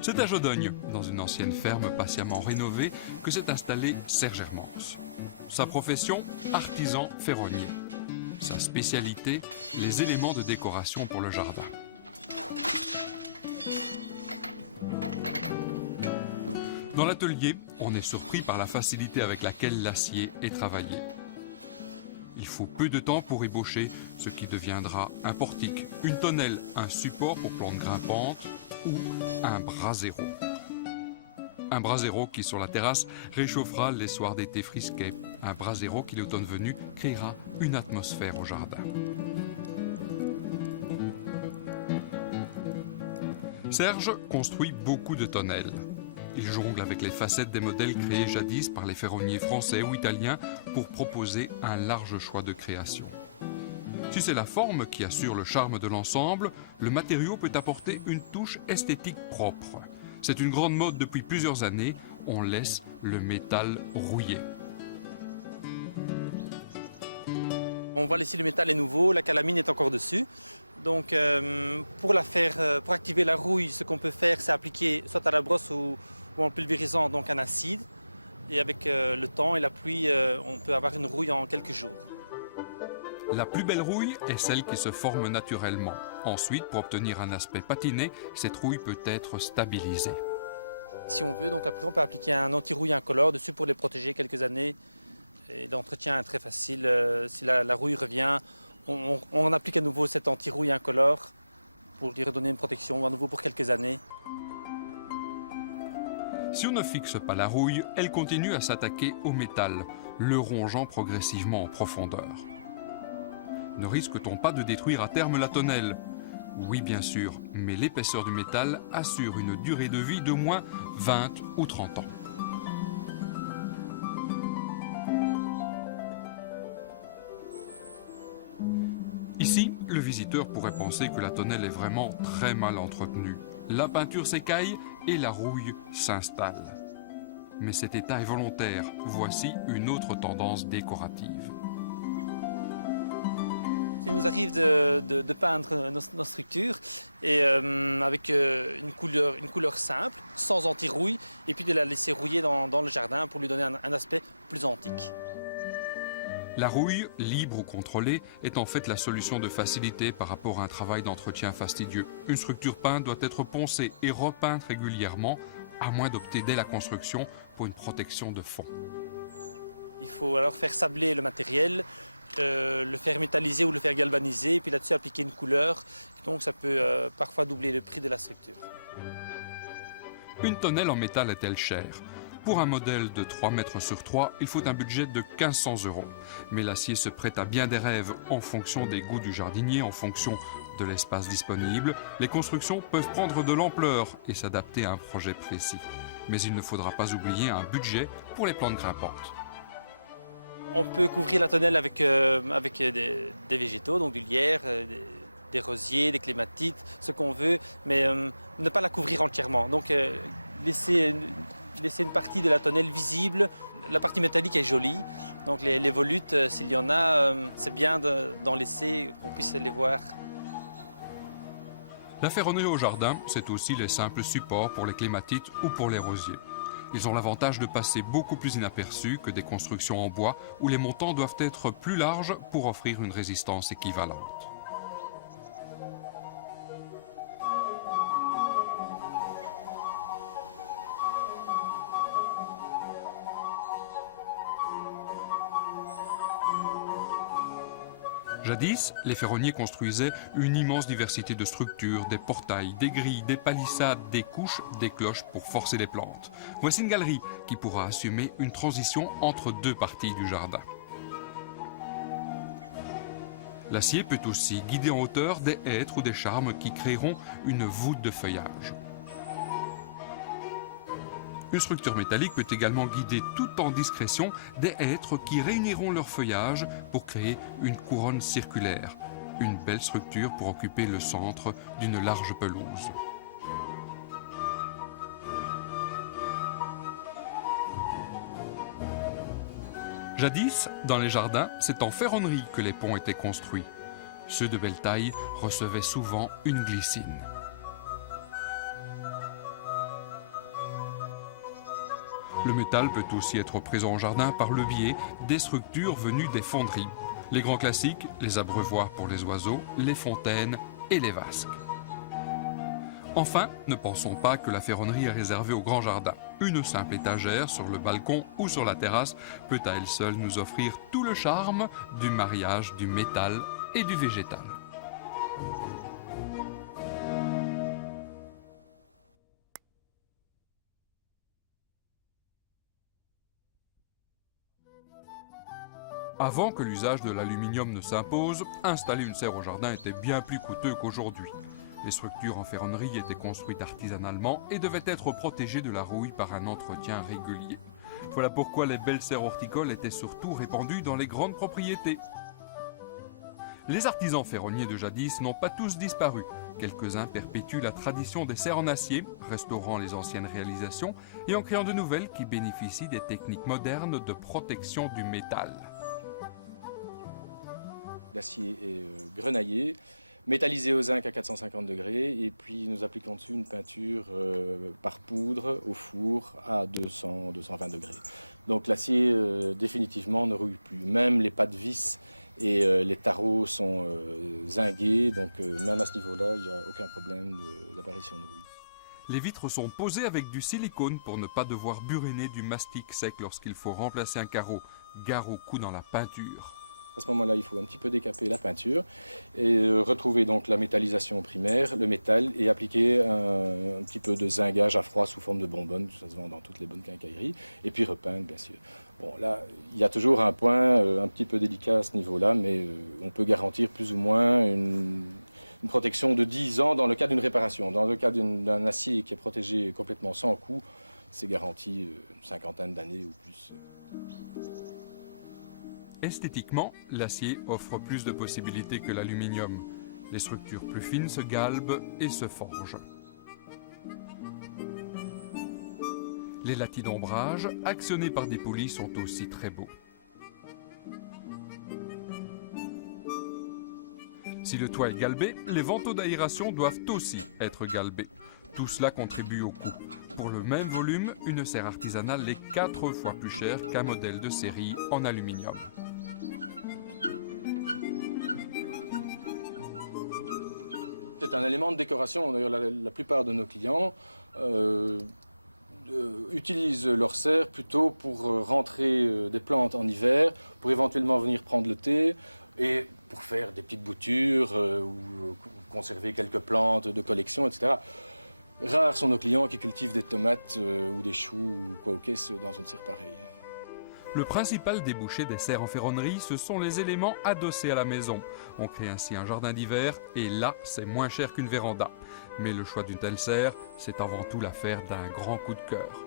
C'est à Jodogne, dans une ancienne ferme patiemment rénovée, que s'est installé Serge Hermance. Sa profession, artisan ferronnier. Sa spécialité, les éléments de décoration pour le jardin. Dans l'atelier, on est surpris par la facilité avec laquelle l'acier est travaillé. Il faut peu de temps pour ébaucher ce qui deviendra un portique, une tonnelle, un support pour plantes grimpantes ou un brasero. Un brasero qui, sur la terrasse, réchauffera les soirs d'été frisquets. Un brasero qui, l'automne venu, créera une atmosphère au jardin. Serge construit beaucoup de tonnelles. Il jongle avec les facettes des modèles créés jadis par les ferronniers français ou italiens pour proposer un large choix de création. Si c'est la forme qui assure le charme de l'ensemble, le matériau peut apporter une touche esthétique propre. C'est une grande mode depuis plusieurs années, on laisse le métal rouiller. On va laisser le métal est nouveau, la calamine est encore dessus. Donc pour activer la rouille, ce qu'on peut faire, c'est appliquer soit à la brosse ou en pulvérisant donc un acide. Et avec le temps et la pluie, on peut avoir une rouille en quelques jours. La plus belle rouille est celle qui se forme naturellement. Ensuite, pour obtenir un aspect patiné, cette rouille peut être stabilisée. Si on peut appliquer un anti-rouille incolore dessus pour les protéger quelques années. Et l'entretien est très facile. Si la rouille revient, on applique à nouveau cet anti-rouille incolore pour lui redonner une protection à nouveau pour quelques années. Si on ne fixe pas la rouille, elle continue à s'attaquer au métal, le rongeant progressivement en profondeur. Ne risque-t-on pas de détruire à terme la tonnelle? Oui, bien sûr, mais l'épaisseur du métal assure une durée de vie d'au moins 20 ou 30 ans. Ici, le visiteur pourrait penser que la tonnelle est vraiment très mal entretenue. La peinture s'écaille et la rouille s'installe. Mais cet état est volontaire. Voici une autre tendance décorative. Il nous arrive de peindre nos structures et avec une couleur simple, sans anti-rouille, et puis de la laisser rouiller dans le jardin pour lui donner un aspect plus antique. La rouille, libre ou contrôlée, est en fait la solution de facilité par rapport à un travail d'entretien fastidieux. Une structure peinte doit être poncée et repeinte régulièrement, à moins d'opter dès la construction pour une protection de fond. Il faut alors faire sabler le matériel, le faire métalliser ou le faire galvaniser, et puis là-dessus appliquer une couleur, comme ça peut parfois doubler le prix de la structure. Une tonnelle en métal est-elle chère? Pour un modèle de 3 mètres sur 3, il faut un budget de 1 500 €. Mais l'acier se prête à bien des rêves en fonction des goûts du jardinier, en fonction de l'espace disponible. Les constructions peuvent prendre de l'ampleur et s'adapter à un projet précis. Mais il ne faudra pas oublier un budget pour les plantes grimpantes. On peut construire la tonnelle avec des végétaux, donc des lierres, des rosiers, des clématites, ce qu'on veut, mais ne pas la couvrir entièrement. Donc laisser une partie de la tonnelle visible, la partie métallique est jolie. Donc les volutes, s'il y en a, c'est bien d'en laisser, qu'on puisse les voir. La ferronnerie au jardin, c'est aussi les simples supports pour les clématites ou pour les rosiers. Ils ont l'avantage de passer beaucoup plus inaperçus que des constructions en bois où les montants doivent être plus larges pour offrir une résistance équivalente. Jadis, les ferronniers construisaient une immense diversité de structures, des portails, des grilles, des palissades, des couches, des cloches pour forcer les plantes. Voici une galerie qui pourra assumer une transition entre deux parties du jardin. L'acier peut aussi guider en hauteur des hêtres ou des charmes qui créeront une voûte de feuillage. Une structure métallique peut également guider tout en discrétion des hêtres qui réuniront leur feuillage pour créer une couronne circulaire, une belle structure pour occuper le centre d'une large pelouse. Jadis, dans les jardins, c'est en ferronnerie que les ponts étaient construits. Ceux de belle taille recevaient souvent une glycine. Le métal peut aussi être présent au jardin par le biais des structures venues des fonderies. Les grands classiques, les abreuvoirs pour les oiseaux, les fontaines et les vasques. Enfin, ne pensons pas que la ferronnerie est réservée au grand jardin. Une simple étagère sur le balcon ou sur la terrasse peut à elle seule nous offrir tout le charme du mariage du métal et du végétal. Avant que l'usage de l'aluminium ne s'impose, installer une serre au jardin était bien plus coûteux qu'aujourd'hui. Les structures en ferronnerie étaient construites artisanalement et devaient être protégées de la rouille par un entretien régulier. Voilà pourquoi les belles serres horticoles étaient surtout répandues dans les grandes propriétés. Les artisans ferronniers de jadis n'ont pas tous disparu. Quelques-uns perpétuent la tradition des serres en acier, restaurant les anciennes réalisations et en créant de nouvelles qui bénéficient des techniques modernes de protection du métal. Grenaillé, métallisé au zinc à 450 degrés, et puis nous appliquons dessus une peinture par poudre au four à 220 degrés. Donc l'acier définitivement ne rouille plus. Même les pas de vis et les carreaux sont zingués, donc dans ce niveau-là, il n'y a aucun problème d'apparition. Les vitres sont posées avec du silicone pour ne pas devoir buriner du mastic sec lorsqu'il faut remplacer un carreau, gare au coup dans la peinture. À ce moment-là, il faut un petit peu décasser la peinture et retrouver donc la métallisation primaire, le métal, et appliquer un petit peu de zingage à froid sous forme de bonbonne, tout ça dans toutes les bonnes quincailleries, et puis repeindre, bien sûr. Bon, là, il y a toujours un point un petit peu délicat à ce niveau-là, mais on peut garantir plus ou moins une protection de 10 ans dans le cas d'une réparation. Dans le cas d'un acier qui est protégé complètement sans coût, c'est garanti une cinquantaine d'années ou plus. Esthétiquement, l'acier offre plus de possibilités que l'aluminium. Les structures plus fines se galbent et se forgent. Les latis d'ombrage, actionnés par des poulies, sont aussi très beaux. Si le toit est galbé, les vantaux d'aération doivent aussi être galbés. Tout cela contribue au coût. Pour le même volume, une serre artisanale est 4 fois plus chère qu'un modèle de série en aluminium. La plupart de nos clients utilisent leur serre plutôt pour rentrer des plantes en hiver, pour éventuellement venir prendre l'été et pour faire des petites boutures ou conserver quelques plantes de collection, etc. Rares sont nos clients qui cultivent des tomates, des choux ou des dans une serre pareille. Le principal débouché des serres en ferronnerie, ce sont les éléments adossés à la maison. On crée ainsi un jardin d'hiver et là, c'est moins cher qu'une véranda. Mais le choix d'une telle serre, c'est avant tout l'affaire d'un grand coup de cœur.